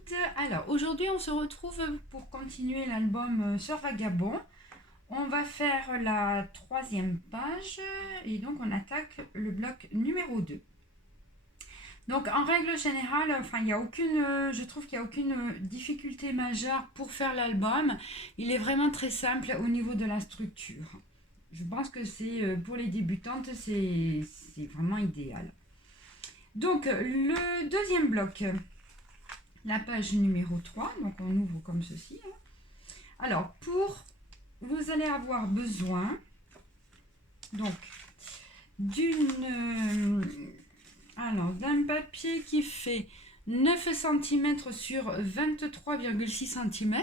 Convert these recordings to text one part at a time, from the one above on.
toutes. Alors aujourd'hui on se retrouve pour continuer l'album Sœur Vagabond. On va faire la 3e page et donc on attaque le bloc numéro 2. Donc en règle générale, il y a aucune, je trouve qu'il n'y a aucune difficulté majeure pour faire l'album. Il est vraiment très simple au niveau de la structure. Je pense que c'est pour les débutantes, c'est vraiment idéal. Donc le deuxième bloc, la page numéro 3, donc on ouvre comme ceci. Alors vous allez avoir besoin donc d'un papier qui fait 9 cm sur 23,6 cm.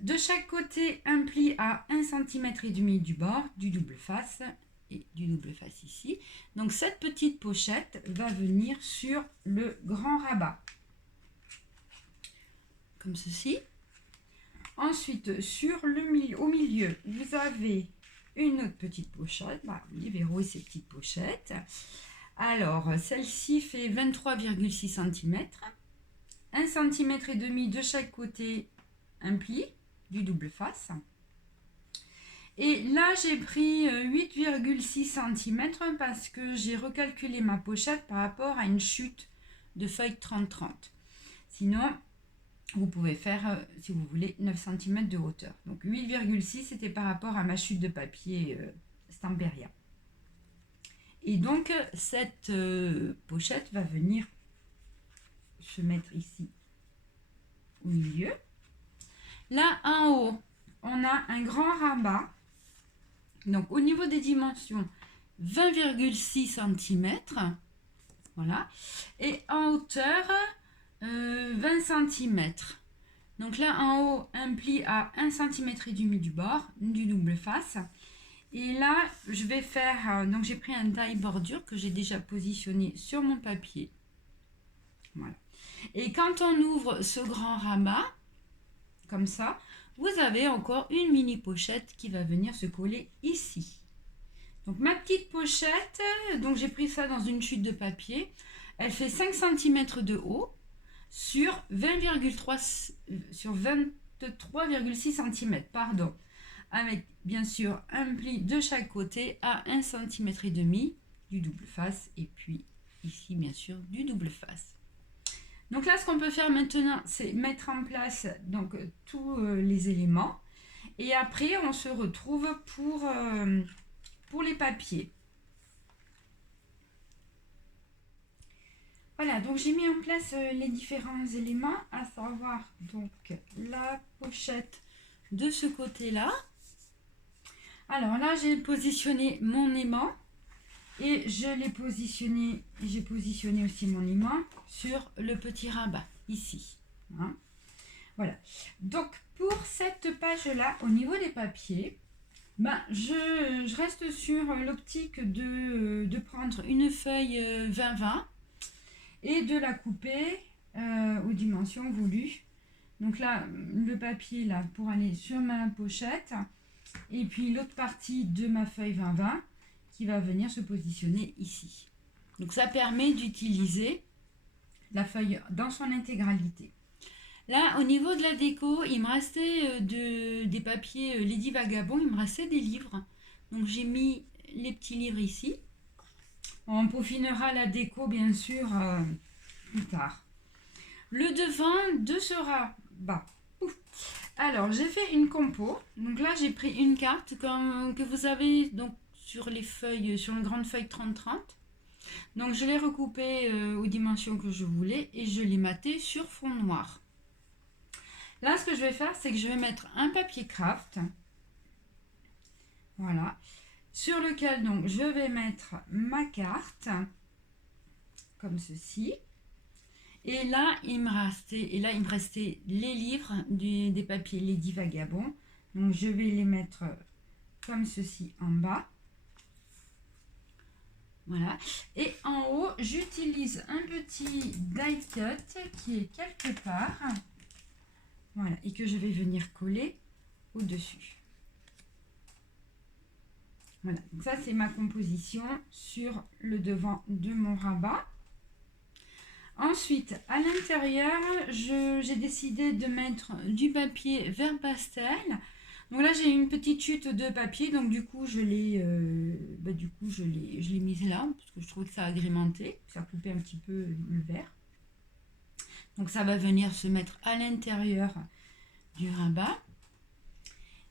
De chaque côté, un pli à 1,5 cm du bord, du double face et du double face ici. Donc cette petite pochette va venir sur le grand rabat. Comme ceci. Ensuite, au milieu, vous avez une autre petite pochette. Vous verrouillez ces petites pochettes. Alors, celle-ci fait 23,6 cm. 1,5 cm de chaque côté, un pli du double face. Et là, j'ai pris 8,6 cm parce que j'ai recalculé ma pochette par rapport à une chute de feuille 30-30. Sinon, vous pouvez faire, si vous voulez, 9 cm de hauteur. Donc 8,6 c'était par rapport à ma chute de papier Stamperia. Et donc cette pochette va venir se mettre ici au milieu. Là en haut, on a un grand rabat. Donc au niveau des dimensions, 20,6 cm. Voilà. Et en hauteur, 20 cm. Donc là en haut, un pli à 1,5 cm du bord, du double face. Et là, je vais faire, donc j'ai pris un taille bordure que j'ai déjà positionné sur mon papier. Voilà. Et quand on ouvre ce grand rabat, comme ça, vous avez encore une mini pochette qui va venir se coller ici. Donc ma petite pochette, donc j'ai pris ça dans une chute de papier, elle fait 5 cm de haut sur 23,6 cm, pardon, avec bien sûr un pli de chaque côté à 1,5 cm du double face et puis ici bien sûr du double face. Donc là ce qu'on peut faire maintenant c'est mettre en place donc tous les éléments et après on se retrouve pour les papiers. Voilà, donc j'ai mis en place les différents éléments, à savoir donc la pochette de ce côté-là. Alors là, j'ai positionné mon aimant et j'ai positionné aussi mon aimant sur le petit rabat ici. Hein. Voilà. Donc pour cette page-là, au niveau des papiers, je reste sur l'optique de prendre une feuille 20-20 et de la couper aux dimensions voulues. Donc là, le papier là pour aller sur ma pochette et puis l'autre partie de ma feuille 20-20 qui va venir se positionner ici. Donc ça permet d'utiliser la feuille dans son intégralité. Là, au niveau de la déco, il me restait des papiers Lady Vagabond, il me restait des livres. Donc j'ai mis les petits livres ici. On peaufinera la déco bien sûr plus tard. Le devant de ce rabat. Alors j'ai fait une compo. Donc là j'ai pris une carte que vous avez donc sur les feuilles, sur une grande feuille 30-30. Donc je l'ai recoupée aux dimensions que je voulais et je l'ai maté sur fond noir. Là ce que je vais faire c'est que je vais mettre un papier craft. Voilà. Sur lequel donc je vais mettre ma carte comme ceci. Et là il me restait les livres des papiers Lady Vagabond. Donc je vais les mettre comme ceci en bas. Voilà. Et en haut, j'utilise un petit die cut qui est quelque part. Voilà. Et que je vais venir coller au-dessus. Voilà, donc ça c'est ma composition sur le devant de mon rabat. Ensuite, à l'intérieur, j'ai décidé de mettre du papier vert pastel. Donc là, j'ai une petite chute de papier, donc du coup, je l'ai mise là, parce que je trouve que ça a agrémenté, ça a coupé un petit peu le vert. Donc ça va venir se mettre à l'intérieur du rabat.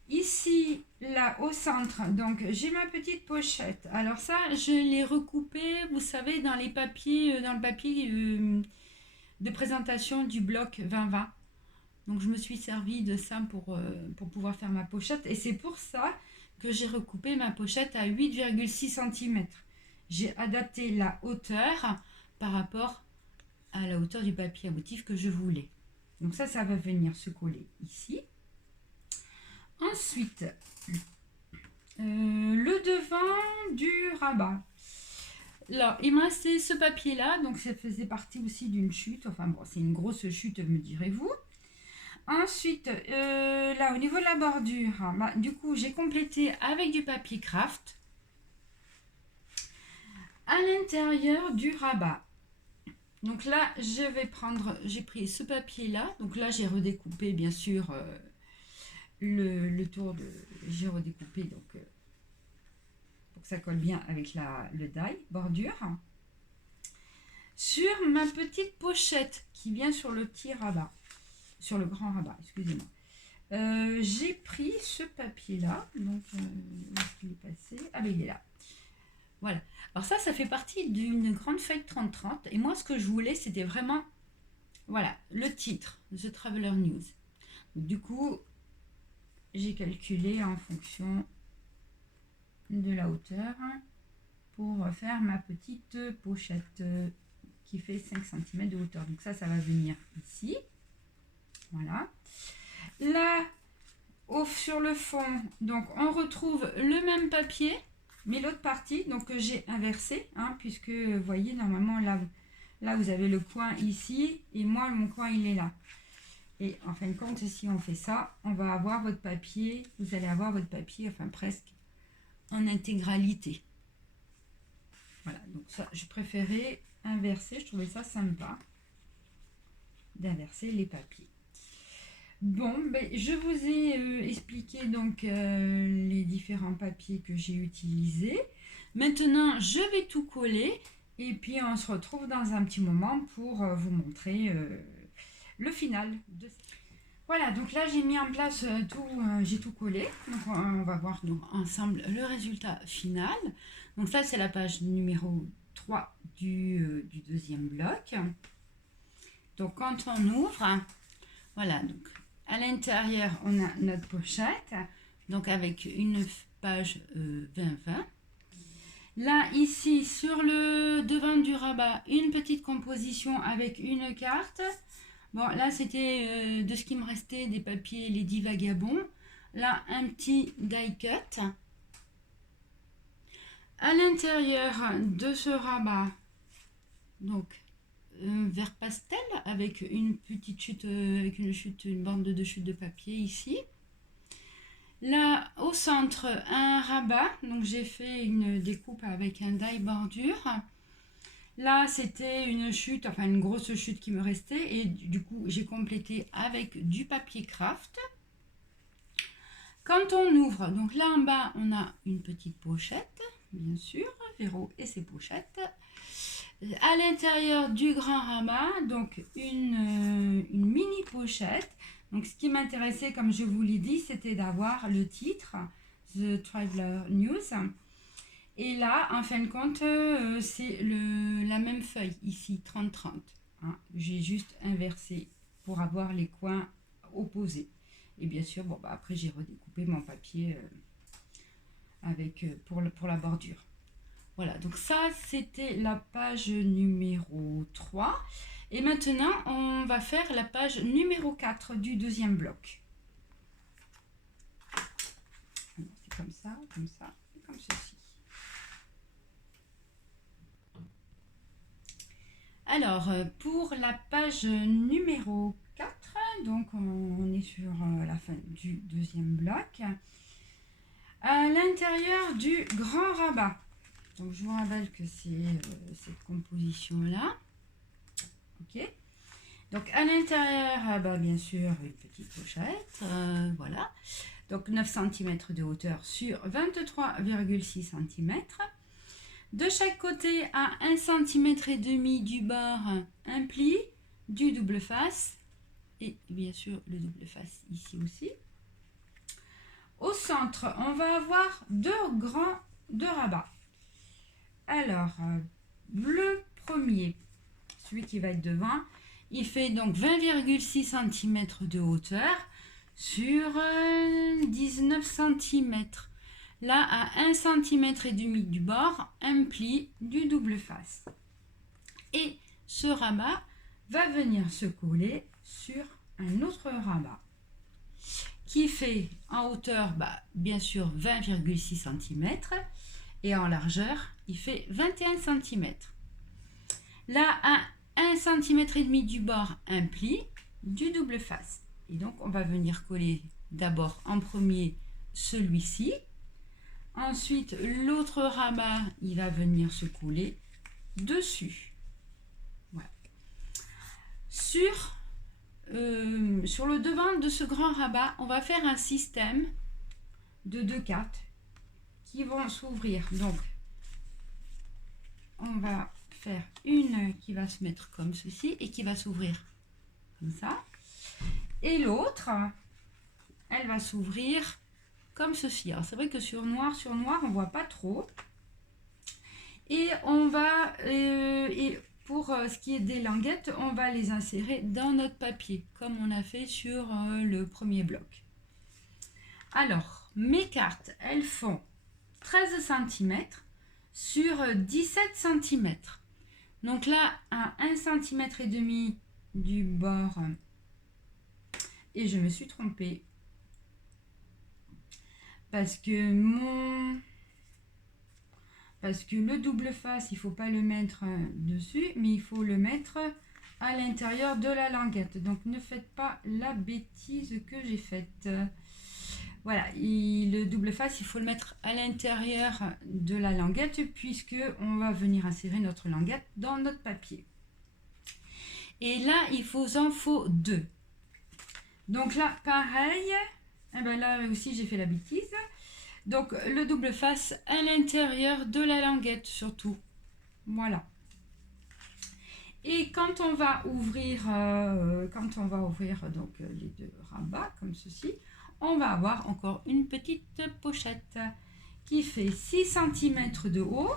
Ici, là, au centre, donc j'ai ma petite pochette. Alors ça, je l'ai recoupé, vous savez, dans les papiers, dans le papier de présentation du bloc 2020. Donc je me suis servi de ça pour pouvoir faire ma pochette. Et c'est pour ça que j'ai recoupé ma pochette à 8,6 cm. J'ai adapté la hauteur par rapport à la hauteur du papier à motif que je voulais. Donc ça va venir se coller ici. Ensuite, le devant du rabat. Là, il me restait ce papier-là, donc ça faisait partie aussi d'une chute. Enfin bon, c'est une grosse chute, me direz-vous. Ensuite, là, au niveau de la bordure, du coup, j'ai complété avec du papier craft à l'intérieur du rabat. Donc là, j'ai pris ce papier-là. Donc là, j'ai redécoupé, bien sûr, le tour de... J'ai redécoupé, donc, pour que ça colle bien avec le die bordure. Sur ma petite pochette qui vient sur le petit rabat. Sur le grand rabat, excusez-moi. J'ai pris ce papier-là. Donc, où est-ce qu'il est passé? Ah ben, il est là. Voilà. Alors ça fait partie d'une grande feuille 30-30. Et moi, ce que je voulais, c'était vraiment, voilà, le titre, The Traveler News. Donc, du coup, j'ai calculé en fonction de la hauteur pour faire ma petite pochette qui fait 5 cm de hauteur. Donc ça va venir ici. Voilà. Là, sur le fond, donc on retrouve le même papier, mais l'autre partie, donc j'ai inversé, puisque vous voyez, normalement, là, vous avez le coin ici, et moi, mon coin, il est là. Et en fin de compte, si on fait ça, on va avoir votre papier, vous allez avoir votre papier, enfin presque en intégralité. Voilà, donc ça, je préférais inverser, je trouvais ça sympa d'inverser les papiers. Bon, je vous ai expliqué donc les différents papiers que j'ai utilisés. Maintenant, je vais tout coller et puis on se retrouve dans un petit moment pour vous montrer le final. Voilà, donc là j'ai mis en place j'ai tout collé. Donc on va voir donc, ensemble le résultat final. Donc ça c'est la page numéro 3 du deuxième bloc. Donc quand on ouvre, voilà, donc à l'intérieur, on a notre pochette, donc avec une page 20-20. Là, ici, sur le devant du rabat, une petite composition avec une carte. Bon, là, c'était de ce qui me restait des papiers Lady Vagabond. Là, un petit die cut. À l'intérieur de ce rabat, donc, vert pastel avec une petite chute, une bande de chute de papier ici. Là, au centre, un rabat. Donc, j'ai fait une découpe avec un die bordure. Là, c'était une chute, enfin une grosse chute qui me restait. Et du coup, j'ai complété avec du papier craft. Quand on ouvre, donc là en bas, on a une petite pochette, bien sûr, Véro et ses pochettes. À l'intérieur du grand rabat, donc une mini pochette. Donc ce qui m'intéressait, comme je vous l'ai dit, c'était d'avoir le titre, The Traveler News. Et là, en fin de compte, c'est la même feuille, ici, 30-30. J'ai juste inversé pour avoir les coins opposés. Et bien sûr, bon, après, j'ai redécoupé mon papier pour la bordure. Voilà, donc ça, c'était la page numéro 3. Et maintenant, on va faire la page numéro 4 du deuxième bloc. C'est comme ça, et comme ceci. Alors, pour la page numéro 4, donc on est sur la fin du deuxième bloc. À l'intérieur du grand rabat. Donc, je vous rappelle que c'est cette composition-là. Donc à l'intérieur, bah, bien sûr, une petite pochette, voilà. Donc 9 cm de hauteur sur 23,6 cm. De chaque côté, à 1,5 cm du bord, un pli, du double face. Et bien sûr, le double face ici aussi. Au centre, on va avoir deux rabats. Alors, le premier, celui qui va être devant, il fait donc 20,6 cm de hauteur sur 19 cm. Là, à 1,5 cm du bord, un pli du double face. Et ce rabat va venir se coller sur un autre rabat qui fait en hauteur, bah, bien sûr, 20,6 cm et en largeur, il fait 21 cm. Là, à 1,5 cm du bord, un pli du double face. Et donc, on va venir coller d'abord en premier celui-ci. Ensuite, l'autre rabat, il va venir se coller dessus. Voilà. Sur le devant de ce grand rabat, on va faire un système de 2 cartes qui vont s'ouvrir. Donc, on va faire une qui va se mettre comme ceci et qui va s'ouvrir comme ça. Et l'autre, elle va s'ouvrir comme ceci. Alors, c'est vrai que sur noir, on ne voit pas trop. Et on va, pour ce qui est des languettes, on va les insérer dans notre papier, comme on a fait sur le premier bloc. Alors, mes cartes, elles font 13 cm sur 17 cm. Donc là, à 1,5 cm du bord, et je me suis trompée, parce que le double face, il ne faut pas le mettre dessus, mais il faut le mettre à l'intérieur de la languette. Donc ne faites pas la bêtise que j'ai faite. Voilà, le double face, il faut le mettre à l'intérieur de la languette puisque on va venir insérer notre languette dans notre papier. Et là, il en faut 2. Donc là, pareil, eh ben là aussi j'ai fait la bêtise. Donc le double face à l'intérieur de la languette surtout. Voilà. Et quand on va ouvrir, donc les 2 rabats comme ceci, on va avoir encore une petite pochette qui fait 6 cm de haut.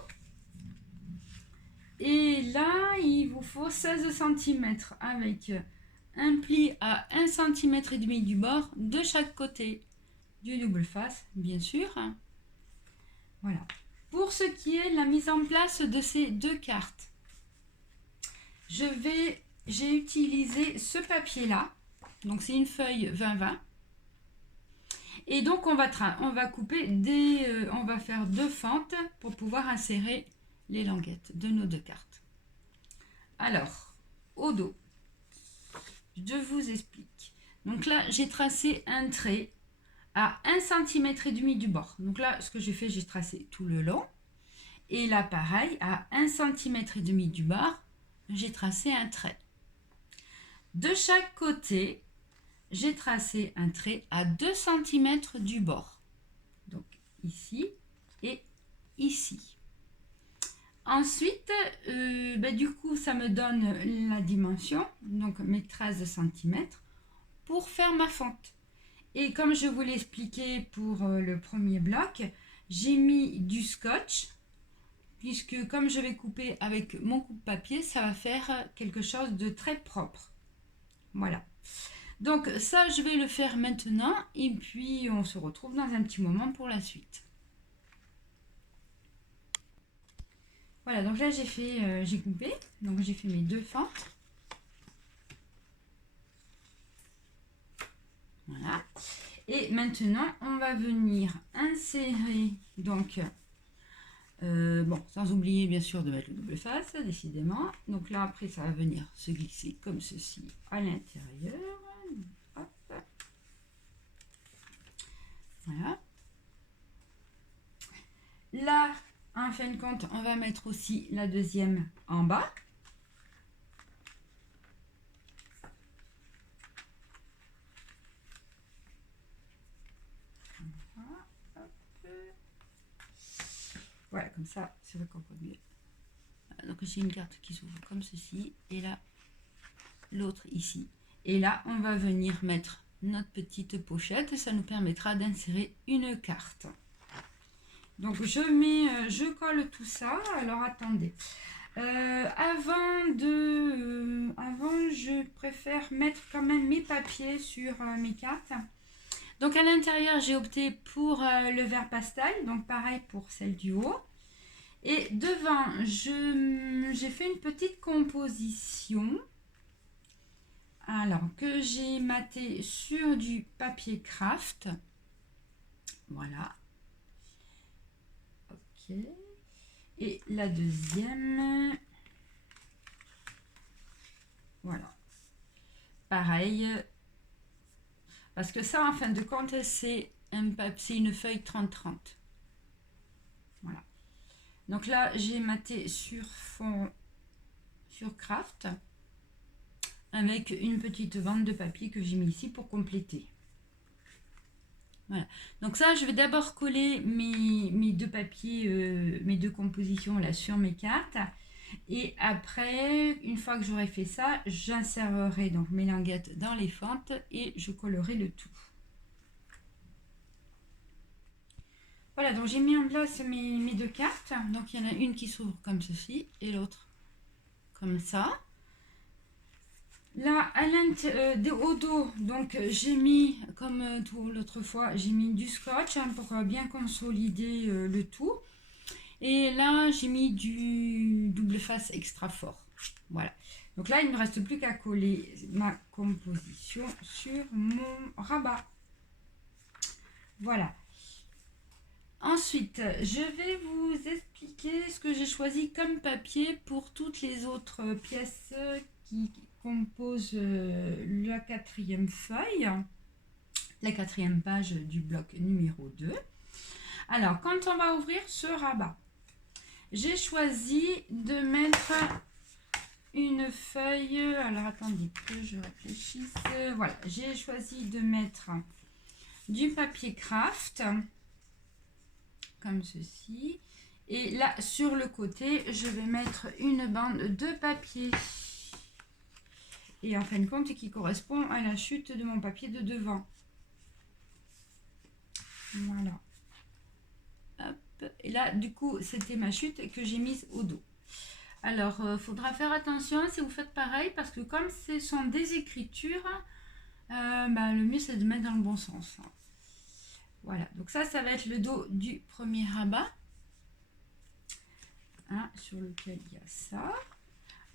Et là, il vous faut 16 cm avec un pli à 1,5 cm du bord de chaque côté du double face, bien sûr. Voilà. Pour ce qui est de la mise en place de ces 2 cartes, j'ai utilisé ce papier-là. Donc, c'est une feuille 20-20. Et donc, on va couper on va faire 2 fentes pour pouvoir insérer les languettes de nos 2 cartes. Alors, au dos, je vous explique. Donc là, j'ai tracé un trait à 1,5 cm du bord. Donc là, ce que j'ai fait, j'ai tracé tout le long. Et là, pareil, à 1,5 cm du bord, j'ai tracé un trait. De chaque côté, j'ai tracé un trait à 2 cm du bord. Donc ici et ici. Ensuite, du coup, ça me donne la dimension, donc mes 13 cm, pour faire ma fente. Et comme je vous l'ai expliqué pour le premier bloc, j'ai mis du scotch, puisque comme je vais couper avec mon coupe-papier, ça va faire quelque chose de très propre. Voilà. Donc ça, je vais le faire maintenant, et puis on se retrouve dans un petit moment pour la suite. Voilà, donc là j'ai coupé, donc j'ai fait mes 2 fentes. Voilà. Et maintenant, on va venir insérer, donc, sans oublier bien sûr de mettre le double face, décidément. Donc là, après, ça va venir se glisser comme ceci à l'intérieur. Hop. Voilà. Là, en fin de compte, on va mettre aussi la deuxième en bas. comme ça, c'est vrai qu'on voit mieux. Donc j'ai une carte qui s'ouvre comme ceci, et là, l'autre ici. Et là, on va venir mettre notre petite pochette, et ça nous permettra d'insérer une carte. Donc je colle tout ça. Alors attendez. Avant, je préfère mettre quand même mes papiers sur mes cartes. Donc à l'intérieur, j'ai opté pour le vert pastel, donc pareil pour celle du haut. Et devant, j'ai fait une petite composition. Alors que j'ai maté sur du papier craft. Voilà. Ok. Et la deuxième. Voilà. Pareil. Parce que ça, en fin de compte, c'est une feuille 30-30. Voilà. Donc là, j'ai maté sur fond, sur craft, avec une petite bande de papier que j'ai mis ici pour compléter. Voilà. Donc ça, je vais d'abord coller mes deux papiers, mes deux compositions là sur mes cartes. Et après, une fois que j'aurai fait ça, j'insérerai donc mes languettes dans les fentes et je collerai le tout. Voilà, donc j'ai mis en place mes deux cartes. Donc il y en a une qui s'ouvre comme ceci et l'autre comme ça. Là, au dos, donc j'ai mis, comme l'autre fois, j'ai mis du scotch pour bien consolider le tout. Et là, j'ai mis du double face extra fort. Voilà. Donc là, il ne me reste plus qu'à coller ma composition sur mon rabat. Voilà. Ensuite, je vais vous expliquer ce que j'ai choisi comme papier pour toutes les autres pièces qui composent la quatrième feuille, la quatrième page du bloc numéro 2. Alors, quand on va ouvrir ce rabat, j'ai choisi de mettre une feuille. Alors, attendez que je réfléchisse. Voilà, j'ai choisi de mettre du papier craft, comme ceci. Et là, sur le côté, je vais mettre une bande de papier. Et en fin de compte, qui correspond à la chute de mon papier de devant. Voilà. Hop. Et là, du coup, c'était ma chute que j'ai mise au dos. Alors, il faudra faire attention si vous faites pareil, parce que comme ce sont des écritures, le mieux, c'est de mettre dans le bon sens. Voilà, donc ça va être le dos du premier rabat, sur lequel il y a ça.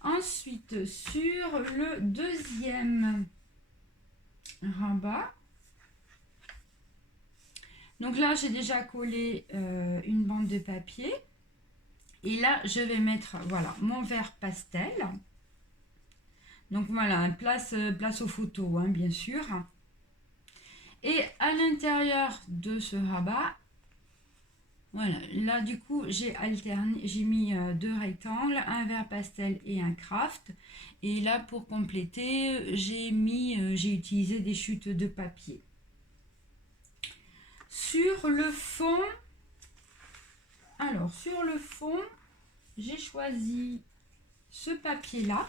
Ensuite, sur le deuxième rabat, donc là, j'ai déjà collé une bande de papier. Et là, je vais mettre, voilà, mon vert pastel. Donc voilà, place aux photos, bien sûr. Et à l'intérieur de ce rabat, voilà, là du coup, j'ai mis deux rectangles, un vert pastel et un craft. Et là, pour compléter, j'ai utilisé des chutes de papier. Sur le fond, j'ai choisi ce papier-là.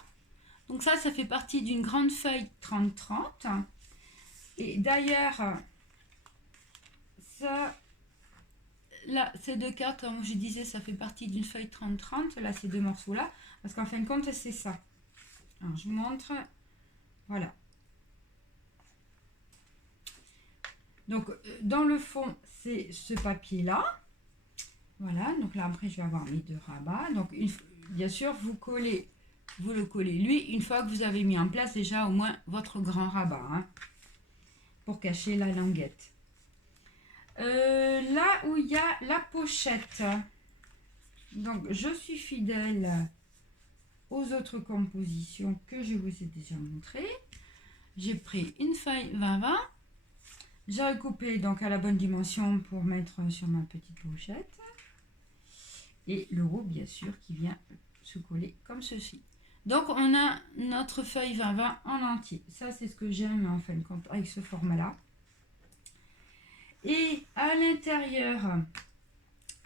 Donc ça fait partie d'une grande feuille 30-30. Et d'ailleurs, ça, là, ces deux cartes, comme je disais, ça fait partie d'une feuille 30-30. Là, ces deux morceaux-là. Parce qu'en fin de compte, c'est ça. Alors, je vous montre. Voilà. Donc, dans le fond, c'est ce papier-là. Voilà. Donc là, après, je vais avoir mes deux rabats. Donc, bien sûr, vous le collez lui une fois que vous avez mis en place déjà au moins votre grand rabat, pour cacher la languette. Là où il y a la pochette, donc je suis fidèle aux autres compositions que je vous ai déjà montrées. J'ai pris une feuille 20-20, j'ai recoupé donc à la bonne dimension pour mettre sur ma petite pochette, et le haut bien sûr qui vient se coller comme ceci. Donc on a notre feuille 20-20 en entier. Ça, c'est ce que j'aime en fin de compte avec ce format-là. Et à l'intérieur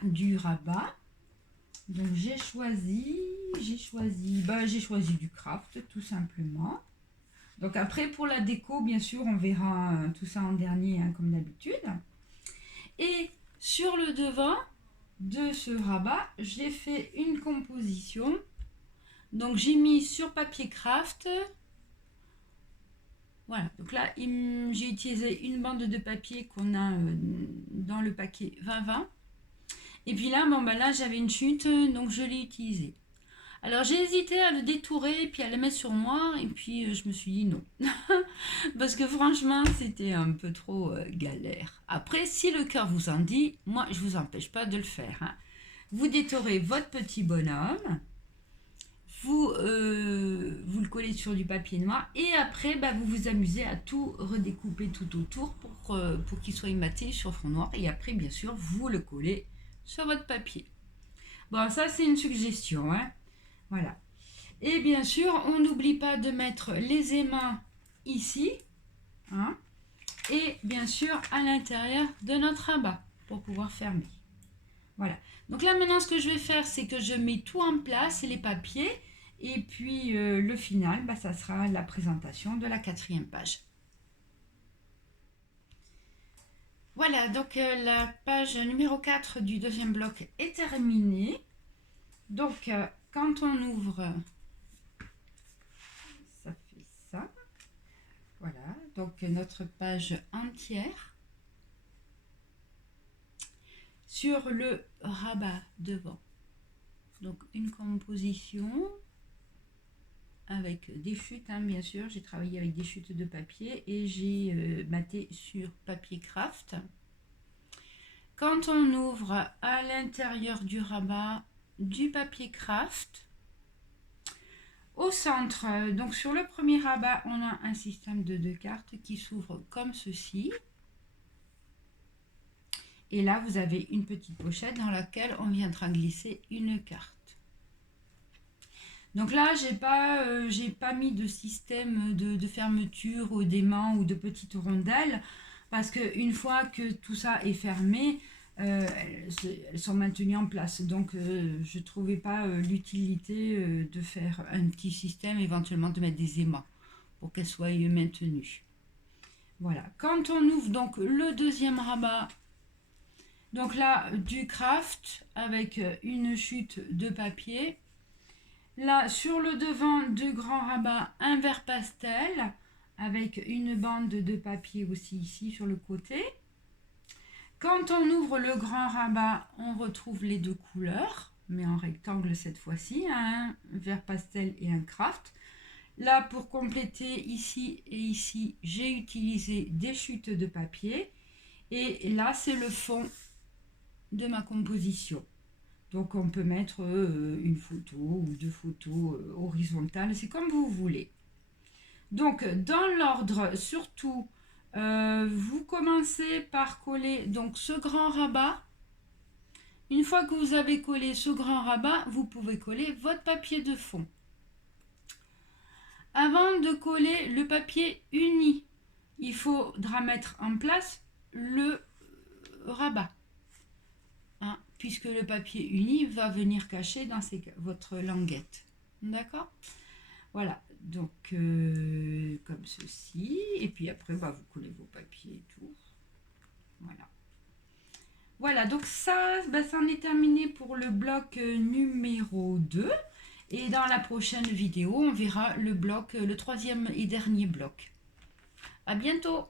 du rabat, Donc j'ai choisi du craft tout simplement. Donc après pour la déco, bien sûr, on verra tout ça en dernier hein, comme d'habitude. Et sur le devant de ce rabat, j'ai fait une composition. Donc j'ai mis sur papier craft. Voilà, donc là j'ai utilisé une bande de papier qu'on a dans le paquet 20-20. Et puis là, bon, bah là j'avais une chute, donc je l'ai utilisée. Alors j'ai hésité à le détourer et puis à le mettre sur moi et puis je me suis dit non. Parce que franchement c'était un peu trop galère. Après si le cœur vous en dit, moi je vous empêche pas de le faire. Hein. Vous détourez votre petit bonhomme, vous le collez sur du papier noir et après bah, vous vous amusez à tout redécouper tout autour pour qu'il soit maté sur fond noir et après bien sûr vous le collez sur votre papier. Bon ça c'est une suggestion. Hein. Voilà. Et bien sûr, on n'oublie pas de mettre les aimants ici. Hein, et bien sûr, à l'intérieur de notre rabat pour pouvoir fermer. Voilà. Donc là, maintenant, ce que je vais faire, c'est que je mets tout en place, les papiers. Et puis, le final, bah, ça sera la présentation de la 4e page. Voilà, donc la page numéro 4 du 2e bloc est terminée. Donc, quand on ouvre, ça fait ça. Voilà, donc notre page entière. Sur le rabat devant. Donc une composition avec des chutes, hein, bien sûr. J'ai travaillé avec des chutes de papier et j'ai maté sur papier craft. Quand on ouvre à l'intérieur du rabat du papier craft, au centre, donc sur le premier rabat, on a un système de 2 cartes qui s'ouvre comme ceci. Et là, vous avez une petite pochette dans laquelle on viendra glisser une carte. Donc là, j'ai pas mis de système de fermeture ou d'aimant ou de petites rondelles parce qu'une fois que tout ça est fermé, elles sont maintenues en place. Donc, je ne trouvais pas l'utilité de faire un petit système, éventuellement de mettre des aimants pour qu'elles soient maintenues. Voilà. Quand on ouvre donc le 2e rabat, donc là, du craft avec une chute de papier. Là, sur le devant du grand rabat, un vert pastel avec une bande de papier aussi ici sur le côté. Quand on ouvre le grand rabat, on retrouve les 2 couleurs, mais en rectangle cette fois-ci, un vert pastel et un craft. Là, pour compléter ici et ici, j'ai utilisé des chutes de papier. Et là, c'est le fond de ma composition. Donc on peut mettre une photo ou 2 photos horizontales, c'est comme vous voulez. Donc dans l'ordre, surtout, vous commencez par coller donc ce grand rabat. Une fois que vous avez collé ce grand rabat, vous pouvez coller votre papier de fond. Avant de coller le papier uni, il faudra mettre en place le rabat. Hein, puisque le papier uni va venir cacher dans votre languette. D'accord? Voilà, donc comme ceci. Et puis après, bah, vous collez vos papiers et tout. Voilà. Voilà, donc ça, bah, ça en est terminé pour le bloc numéro 2. Et dans la prochaine vidéo, on verra le bloc, le 3e et dernier bloc. À bientôt!